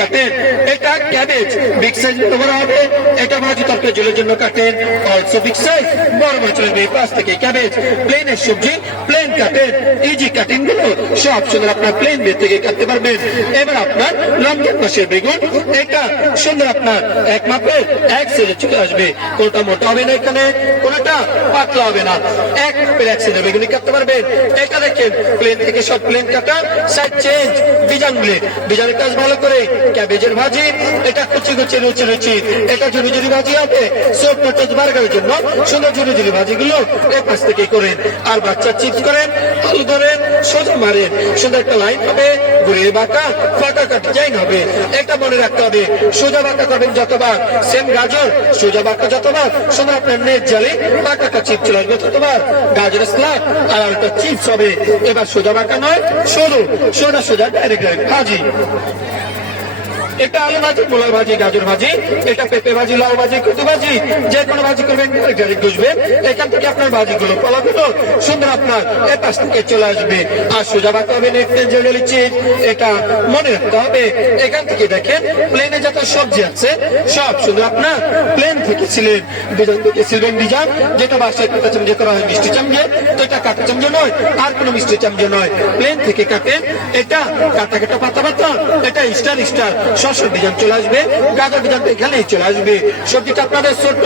কাটেন, এটা cabbage big size ব্যবহার হবে। এটা ভাজি তরকারি ঝোলের জন্য কাটেন, অলসো বিগ সাইজ বড় বড় চলবে। পাশ থেকে ক্যাবেজ প্লেনের সবজি প্লেন কাটেন, ইজি কাটিং গুলো সব সুন্দর আপনার প্লেন বের থেকে কাটতে পারবেন। এবার আপনার রমজান মাসের বেগুন, এটা সুন্দর আপনার এক মাপের এক সাইজে চলে আসবে। কোনটা মোটা হবে না, এখানে কোনটা পাতলা হবে না, এক মাপের এক সাইজে বেগুনি কাটতে পারবেন। এটা দেখেন প্লেন থেকে সব প্লেন কাটা, সাইজ চেঞ্জ, ডিজাইন গুলো ডিজাইনের কাজ ভালো করে। ক্যাবেজের ভাজি, এটা কুচি কুচি রুচি রুচি, এটা ঝুরি ঝুরি ভাজি হবে। সব টোটাল বার্গারের জন্য সুন্দর ঝুরি ঝুরি ভাজিগুলো এই পাশ থেকে করেন। আর বাচ্চা চিপস করেন, আলু ধরেন, সোজা মারেন, সুন্দর একটা লাইন হবে, ঘুরিয়ে বাঁকা ফাঁকা কাট ডিজাইন হবে। এটা মনে রাখতে হবে, সোজা বাঁকা করবেন যতবার, সেম গাজর সোজা বাঁকা যতবার, সুন্দর আপনার নেট জালে বাঁকা একটা চিপস চলে আসবে ততবার। গাজর স্লাদ আর একটা চিপস হবে। এবার সোজা বাঁকা নয়, সরু সোজা সোজা ডাইরেক্ট ভাজি। এটা আলু ভাজি, মূলার ভাজি, গাজর ভাজি, এটা পেঁপে ভাজি, লাউ ভাজি, কচু ভাজি, যে কোনো ভাজি করবেন ডাইরেক্ট বুঝবেন। এখান থেকে আপনার ভাজিগুলো পলাগুলো সুন্দর আপনার এ পাশ থেকে চলে আসবে। আর সোজা বাঁকা হবে চিজ, এটা মনে রাখতে হবে। এখান থেকে দেখেন প্লেনে যত সবজি আছে সব সুন্দর আপনার প্লেন থেকে ছিলেন, ডিজাইন থেকে ছিলেন ডিজাইন, যেটা বাসায় কাটা চামচে করা হয় মিষ্টি চামচে, তো এটা কাটা চামচে নয়, আর কোনো মিষ্টি চামচে নয়, প্লেন থেকে কাটেন। এটা কাটা কাটা পাতা পাতা, এটা স্টার স্টার ডিজাইন চলে আসবে। গাজর ডিজাইন এখানেই চলে আসবে। সবজিটা আপনাদের ছোট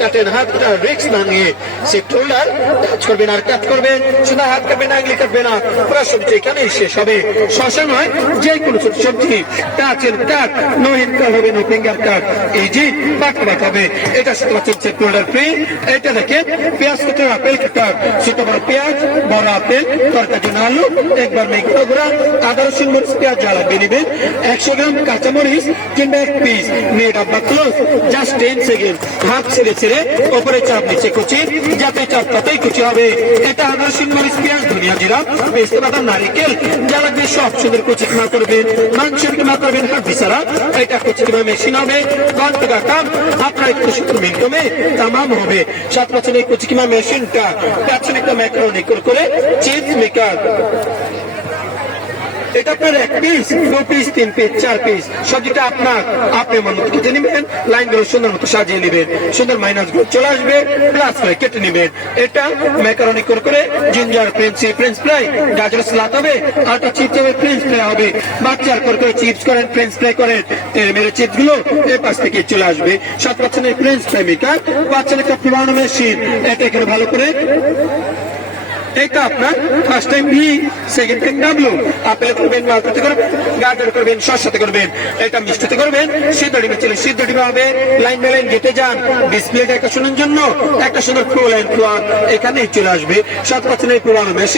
কাটেন, হাতটা রিক্স না নিয়ে সেফ হোল্ডার কাজ করবেন আর কাট করবেন, শুধু হাত কাটবেন না, আঙুলি কাটবে না, পুরো সবজি এখানেই শেষ হবে। শশা নয়, যে কোনো ছোট সবজি কাটেন, কাট নো হ্যান্ড হবে, নো ফিঙ্গার কাট, এই যে বাঁকা বাঁকা হবে। এটা সাথে পাচ্ছেন সেফ হোল্ডার ফ্রি। এটা দেখেন পেঁয়াজ কাটার, আপেল কাটার, ছোট বড় পেঁয়াজ, বড় আপেল, তরকার জন্য আলু, একবার মেঘ ঘোরা, আদা রসুন মরিচ পেঁয়াজ জ্বালাবে নেবেন, 100 গ্রাম কাঁচামরিচ কিংবা এক পিস নিয়ে ডাব্বা ক্লোজ, জাস্ট 10 সেকেন্ড হাত ছেড়ে ছেড়ে ওপরে চাপ নিচে কুচি, যাতে চাপ তাতেই কুচি হবে। এটা আদা রসুন মরিচ পেঁয়াজ ধনিয়া জিরা পেস্ট বাদাম নারিকেল যা লাগবে সব সুন্দর কুচি কিমা করবেন, মাংসের কিমা করবেন হাত বিচারা। এটা কুচি কিমা মেশিন হবে, ঘন্টা কাম আপনার 170 মিনিট কমে তামাম হবে। 7 বছর এই কুচি কিমা মেশিনটা পেছনে একটা ম্যাকারনি করে চিপস মেকার। এটা আপনার 1 পিস, 2 পিস, 3 পিস, 4 পিস, সবজিটা আপনার আপনি মন মতো কেটে নেবেন, লাইন গুলো সুন্দর মতো সাজিয়ে নেবেন, সুন্দর মাইনাস গুলো চলে আসবে, প্লাস করে কেটে নেবেন। এটা ম্যাকারনি করে জিঞ্জার ফ্রেঞ্চ ফ্রাই, গাজর সালাদ হবে, আটা চিপস হবে, ফ্রেঞ্চ ফ্রাই হবে। বাচ্চার করে চিপস করেন, ফ্রেঞ্চ ফ্রাই করেন, মেরে চিপস গুলো এই পাশ থেকে চলে আসবে। 7 পাচ্ছেন ফ্রেঞ্চ ফ্রাই মেকার, পাচ্ছেন একটা পুরানো মেশিন। এটা এখানে ভালো করে, এটা আপনার first time V, second time W. Apple করবেন, মালটাতে করবেন, গাজর করবেন, শসাতে করবেন, এটা মিষ্টিতে করবেন, সিদ্ধ ডিমে চলে সিদ্ধ ডিমে হবে। লাইন বাই লাইন গেটে যান, ডিসপ্লে দেখাশোনার জন্য একটা সুন্দর ফ্লো লাইন ফ্লোয়ার এখানেই চলে আসবে। 7 পাচ্ছেন এই পুরানো মেশিন।